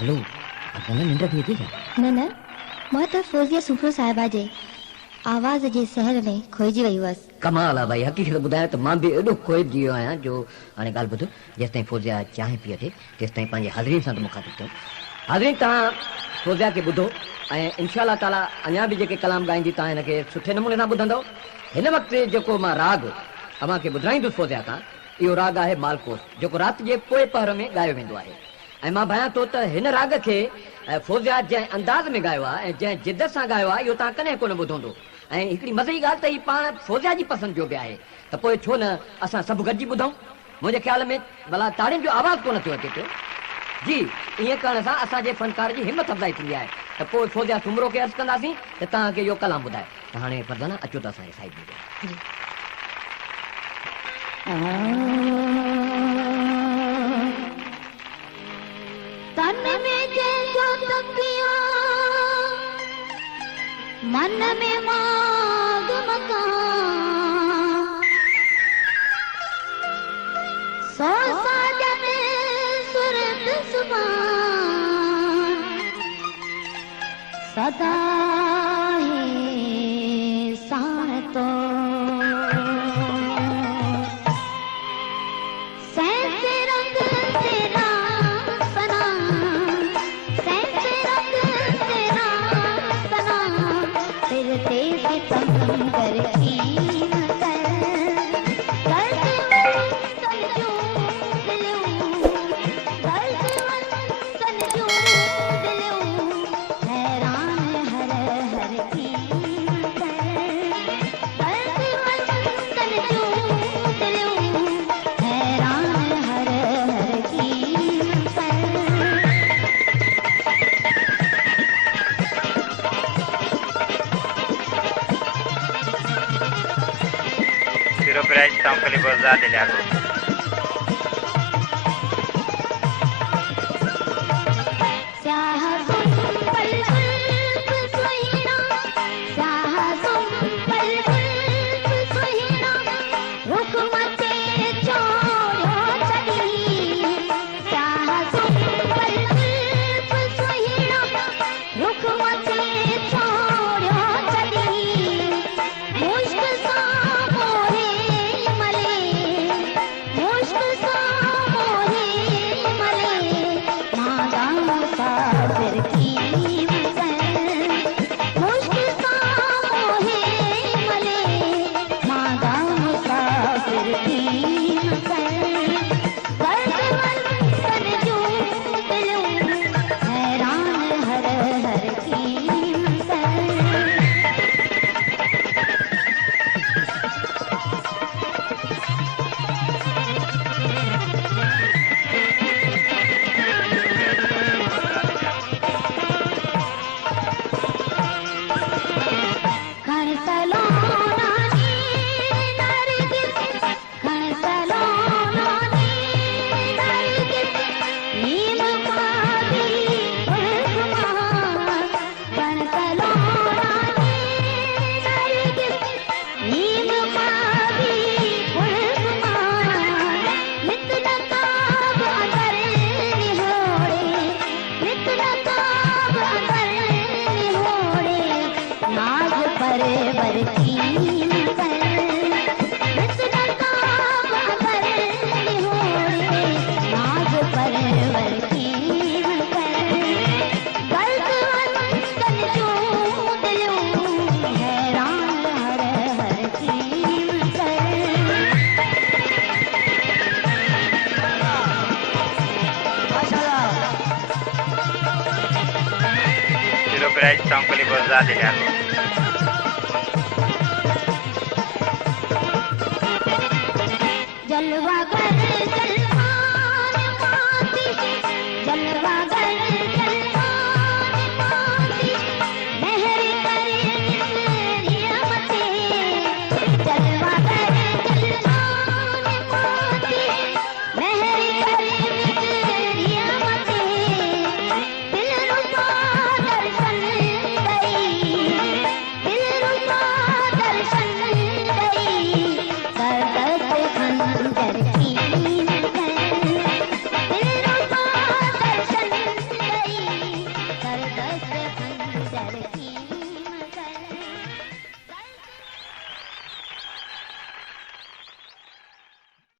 Hello अगले निंड पई थी न न मां त फौजिया सुफरो साहिबा जे आवाज जे सहर में खोइजी वई हुअसि। कमाल आहे भाई, हक़ीक़त ॿुधायो त मां बि एॾो खोइजी वियो आहियां जो हाणे ॻाल्हि ॿुधो, जेसिताईं फौजिया चांहि पीए थी तेसिताईं पंहिंजे हाज़रीन सां मुखातिब थियो। हाज़रीन तव्हां फौजिया खे ॿुधो ऐं इंशाअल्लाह ताला अञा बि जेके कलाम ॻाईंदी तव्हां हिनखे सुठे नमूने सां ॿुधंदव। हिन वक़्तु जेको मां राग अव्हांखे ॿुधाईंदुसि फौजिया खां, इहो राग आहे मालकोस, जेको राति जे पोइ पहर में ॻायो वेंदो आहे। ऐं मां भयां थो त हिन राग खे फौजिया जंहिं अंदाज़ में ॻायो आहे ऐं जंहिं जिद्दत सां ॻायो आहे इहो तव्हां कॾहिं कोन ॿुधो हूंदो। ऐं हिकिड़ी मज़े जी ॻाल्हि त हीअ पाण फौजिया जी पसंदि जो बि आहे, त पोइ छो न असां सभु गॾिजी ॿुधूं। मुंहिंजे ख़्याल में भला ताड़ियुनि जो आवाज़ु कोन थियो अचे पियो जी। ईअं करण सां असांजे फ़नकार जी हिमत अफ़ज़ाई थींदी आहे। त पोइ फौजिया सुमरो खे अर्ज़ु कंदासीं त तव्हांखे इहो कलाम ॿुधाए। त हाणे फरज़ाना अचो त असांजे साहिब जी तन में जंहिंजो तकियो मन में माग मकान सौ साजन सुरत सुभान सदा है साण तो सैसे रंग तेरा सना सैसे रंग तेरा सना तेरे तेरे समंदर की Price Company Bazaar de Lago. Price Company Bazaar de Lago. जलवा कर